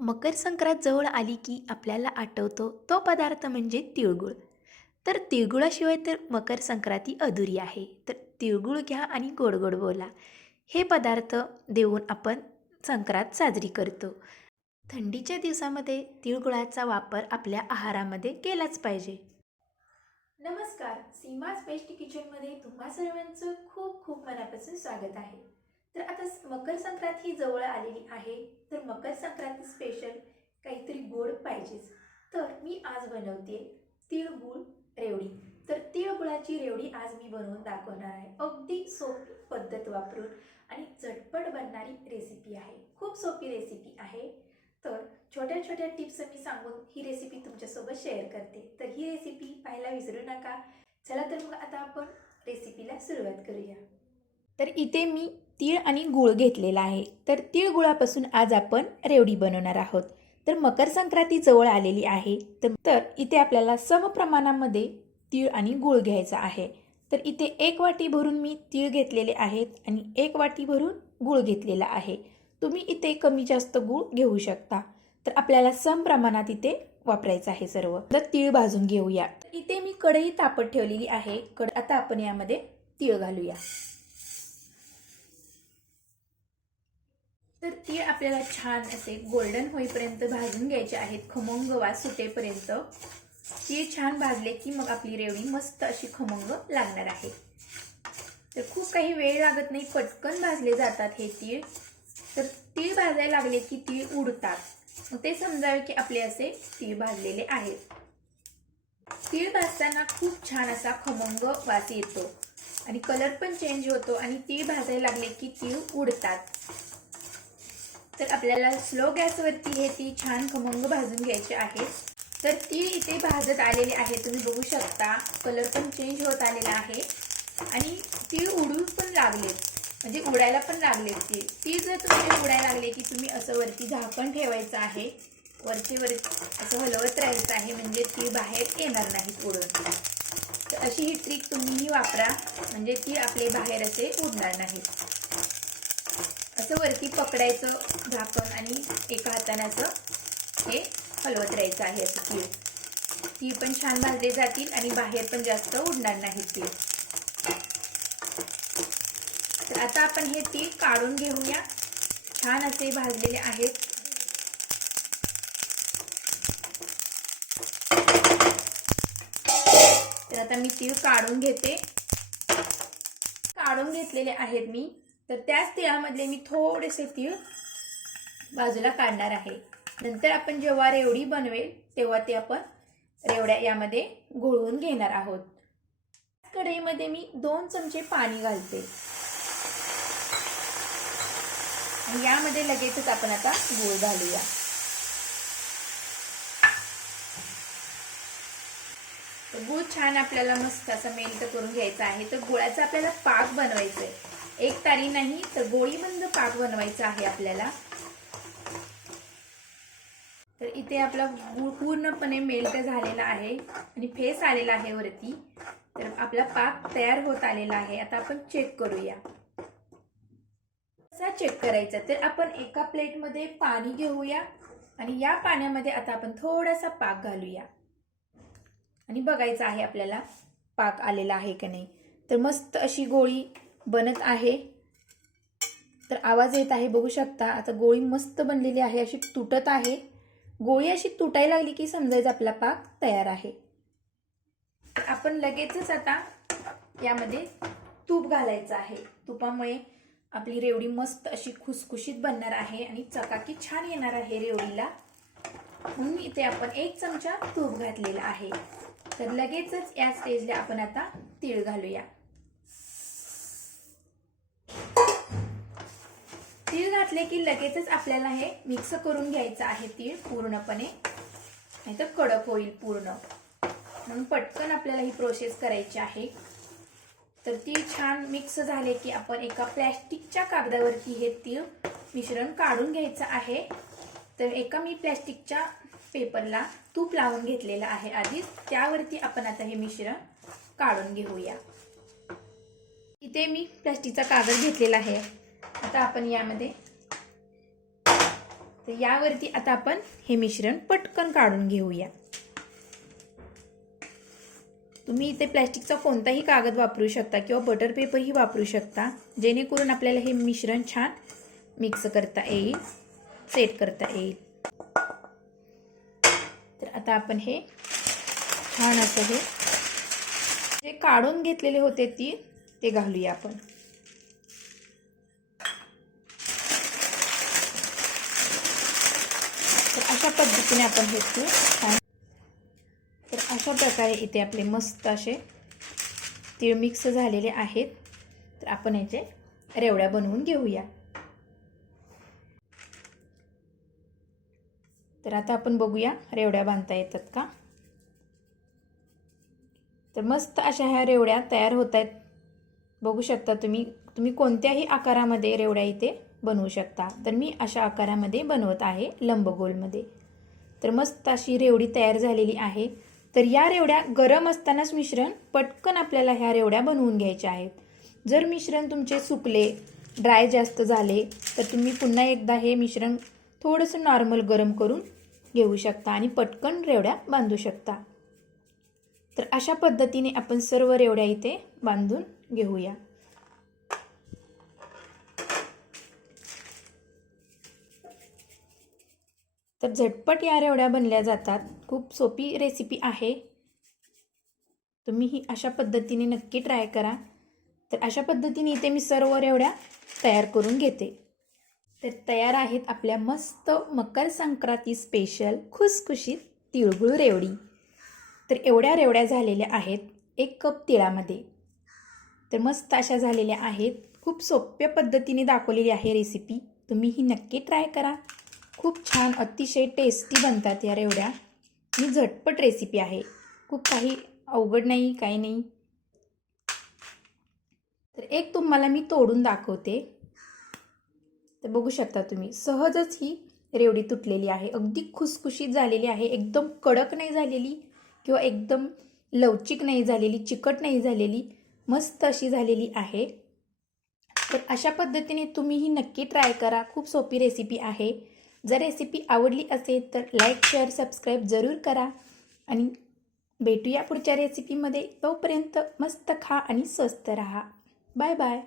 मकर संक्रांत जवळ आली की आपल्याला आठवतो तो पदार्थ म्हणजे तिळगुळ. तर तिळगुळाशिवाय तर मकर संक्रांती अधुरी आहे. तर तिळगुळ घ्या आणि गोड गोड बोला. हे पदार्थ देऊन आपण संक्रांत साजरी करतो. थंडीच्या दिवसामध्ये तिळगुळाचा वापर आपल्या आहारामध्ये केलाच पाहिजे. नमस्कार सीमाज बेस्ट किचनमध्ये तुम्हा सर्वांचं खूप खूप मनापासून स्वागत आहे. तर आता मकर संक्रांत ही जवळ आलेली आहे. तर मकर संक्रांती स्पेशल काहीतरी गोड पाहिजेच. तर मी आज बनवते तिळगुळ रेवडी. तर तिळगुळाची रेवडी आज मी बनवून दाखवणार आहे. अगदी सोपी पद्धत वापरून आणि झटपट बनणारी रेसिपी आहे. खूप सोपी रेसिपी आहे. तर छोट्या छोट्या टिप्स मी सांगून ही रेसिपी तुमच्यासोबत शेअर करते. तर ही रेसिपी पाहायला विसरू नका. चला तर मग आता आपण रेसिपीला सुरुवात करूया. तर इथे मी तीळ आणि गूळ घेतलेला आहे. तर तीळ गुळापासून आज आपण रेवडी बनवणार आहोत. तर मकर संक्रांती जवळ आलेली आहे. तर इथे आपल्याला समप्रमाणामध्ये तीळ आणि गूळ घ्यायचा आहे. तर इथे एक वाटी भरून मी तीळ घेतलेले आहेत आणि एक वाटी भरून गूळ घेतलेला आहे. तुम्ही इथे कमी जास्त गूळ घेऊ शकता. तर आपल्याला सम प्रमाणात इथे वापरायचं आहे सर्व. तर तीळ भाजून घेऊया. तर इथे मी कढई तापत ठेवलेली आहे. कड आता आपण यामध्ये तीळ घालूया. तर तीळ आपल्याला छान असे गोल्डन होईपर्यंत भाजून घ्यायचे आहेत. खमंग वास सुटेपर्यंत. ती छान भाजले की मग आपली रेवडी मस्त अशी खमंग लागणार आहे. तर खूप काही वेळ लागत नाही पटकन भाजले जातात हे तीळ. तर तीळ भाजायला लागले की तीळ उडतात. मग ते समजावे की आपले असे तीळ भाजलेले आहेत. तीळ भाजताना खूप छान असा खमंग वास येतो. आणि कलर पण चेंज होतो आणि तीळ भाजायला लागले की तीळ उडतात. तर आपल्याला स्लो गॅसवरती हे ती छान खमंग भाजून घ्यायचे आहेत तर ती इथे भाजत आलेली आहे. तुम्ही बघू शकता कलर पण चेंज होत आलेला आहे. आणि ती उडू पण लागलेत. म्हणजे उडायला पण लागलेत ती. ती जर तुम्ही उडायला लागले की तुम्ही असं वरती झाकण ठेवायचं आहे. वरती वरती असं हलवत राहायचं आहे. म्हणजे ती बाहेर येणार नाहीत उडून. तर अशी ही ट्रिक तुम्हीही वापरा. म्हणजे ती आपले बाहेर असे उडणार नाहीत. असं वरती पकडायचं झाकण आणि एका हाताने असं हे हलवत राहायचं आहे असं तीळ. तीळ पण छान भाजले जातील आणि बाहेर पण जास्त उडणार नाही तीळ. तर आता आपण हे तीळ काढून घेऊया. छान असे भाजलेले आहेत. तर आता मी तीळ काढून घेते. काढून घेतलेले आहेत मी. तर त्याच तिळामधले मी थोडेसे तीळ बाजूला काढणार आहे. नंतर आपण जेव्हा रेवडी बनवेल तेव्हा ते आपण रेवड्या यामध्ये गुळवून घेणार आहोत. कढईमध्ये मी दोन चमचे पाणी घालते. यामध्ये लगेचच आपण आता गूळ घालूया. गूळ छान आपल्याला मस्त असं मेल्ट करून घ्यायचा आहे. तर गुळाचा आपल्याला पाक बनवायचा आहे एक तारी नाही तर गोळीबंद पाक बनवायचा आहे आपल्याला. तर इथे आपला गूळ पूर्णपणे मेल्ट झालेला आहे आणि फेस आलेला आहे वरती. तर आपला पाक तयार होत आलेला आहे. आता आपण चेक करूया. कसा चेक करायचा? तर आपण एका प्लेटमध्ये पाणी घेऊया आणि या पाण्यामध्ये आता आपण थोडासा पाक घालूया. आणि बघायचं आहे आपल्याला पाक आलेला आहे का नाही. तर मस्त अशी गोळी बनत आहे. तर आवाज येत आहे बघू शकता. आता गोळी मस्त बनलेली आहे अशी तुटत आहे. गोळी अशी तुटायला लागली की समजायचं आपला पाक तयार आहे. तर आपण लगेचच आता यामध्ये तूप घालायचं आहे. तुपामुळे आपली रेवडी मस्त अशी खुसखुशीत बनणार आहे आणि चकाकी छान येणार आहे रेवडीला. म्हणून इथे आपण एक चमचा तूप घातलेला आहे. तर लगेचच या स्टेजला आपण आता तीळ घालूया. घातले की लगेचच आपल्याला हे मिक्स करून घ्यायचं आहे तीळ पूर्णपणे. नाहीतर कडक होईल पूर्ण. म्हणून पटकन आपल्याला ही प्रोसेस करायची आहे. तर तीळ छान मिक्स झाले की आपण एका प्लॅस्टिकच्या कागदावरती हे तीळ मिश्रण काढून घ्यायचं आहे. तर एका मी प्लॅस्टिकच्या पेपरला तूप लावून घेतलेलं आहे आधीच. त्यावरती आपण आता हे मिश्रण काढून घेऊया. इथे मी प्लॅस्टिकचा कागद घेतलेला आहे. आता आपण यामध्ये तर यावरती आता आपण हे मिश्रण पटकन काढून घेऊया. तुम्ही इथे प्लॅस्टिकचा कोणताही कागद वापरू शकता किंवा बटर पेपरही वापरू शकता. जेणेकरून आपल्याला हे मिश्रण छान मिक्स करता येईल सेट करता येईल. तर आता आपण हे छान असं हे जे काढून घेतलेले होते ती ते घालूया आपण तर अशा पद्धतीने आपण हे तर अशा प्रकारे इथे आपले मस्त असे तीळ मिक्स झालेले आहेत. तर आपण याचे रेवड्या बनवून घेऊया. तर आता आपण बघूया रेवड्या बांधता येतात का? तर मस्त अशा ह्या रेवड्या तयार होत आहेत. बघू शकता तुम्ही तुम्ही कोणत्याही आकारामध्ये रेवड्या इथे बनवू शकता. तर मी अशा आकारामध्ये बनवत आहे लंबगोलमध्ये. तर मस्त अशी रेवडी तयार झालेली आहे. तर या रेवड्या गरम असतानाच मिश्रण पटकन आपल्याला ह्या रेवड्या बनवून घ्यायच्या आहेत. जर मिश्रण तुमचे सुकले ड्राय जास्त झाले तर तुम्ही पुन्हा एकदा हे मिश्रण थोडंसं नॉर्मल गरम करून घेऊ शकता आणि पटकन रेवड्या बांधू शकता. तर अशा पद्धतीने आपण सर्व रेवड्या इथे बांधून घेऊया. तर झटपट या रेवड्या बनल्या जातात. खूप सोपी रेसिपी आहे. तुम्ही ही अशा पद्धतीने नक्की ट्राय करा. तर अशा पद्धतीने इथे मी सर्व रेवड्या तयार करून घेते. तर तयार आहेत आपल्या मस्त मकर संक्रांती स्पेशल खुसखुशीत तिळगुळ रेवडी. तर एवढ्या रेवड्या झालेल्या आहेत एक कप तिळामध्ये. तर मस्त अशा झालेल्या आहेत. खूप सोप्या पद्धतीने दाखवलेली आहे रेसिपी तुम्ही ही नक्की ट्राय करा. खूप छान अतिशय टेस्टी बनतात या रेवड्या. ही झटपट रेसिपी आहे. खूप काही अवघड नाही काही नाही. तर एक तुम्हाला मी तोडून दाखवते. तर बघू शकता तुम्ही सहजच ही रेवडी तुटलेली आहे. अगदी खुसखुशीत झालेली आहे. एकदम कडक नाही झालेली किंवा एकदम लवचिक नाही झालेली चिकट नाही झालेली मस्त अशी झालेली आहे. तर अशा पद्धतीने तुम्ही ही नक्की ट्राय करा. खूप सोपी रेसिपी आहे. जर रेसिपी आवडली असेल तर लाईक शेअर सबस्क्राईब जरूर करा. आणि भेटूया पुढच्या रेसिपीमध्ये तोपर्यंत मस्त खा आणि स्वस्त राहा. Bye bye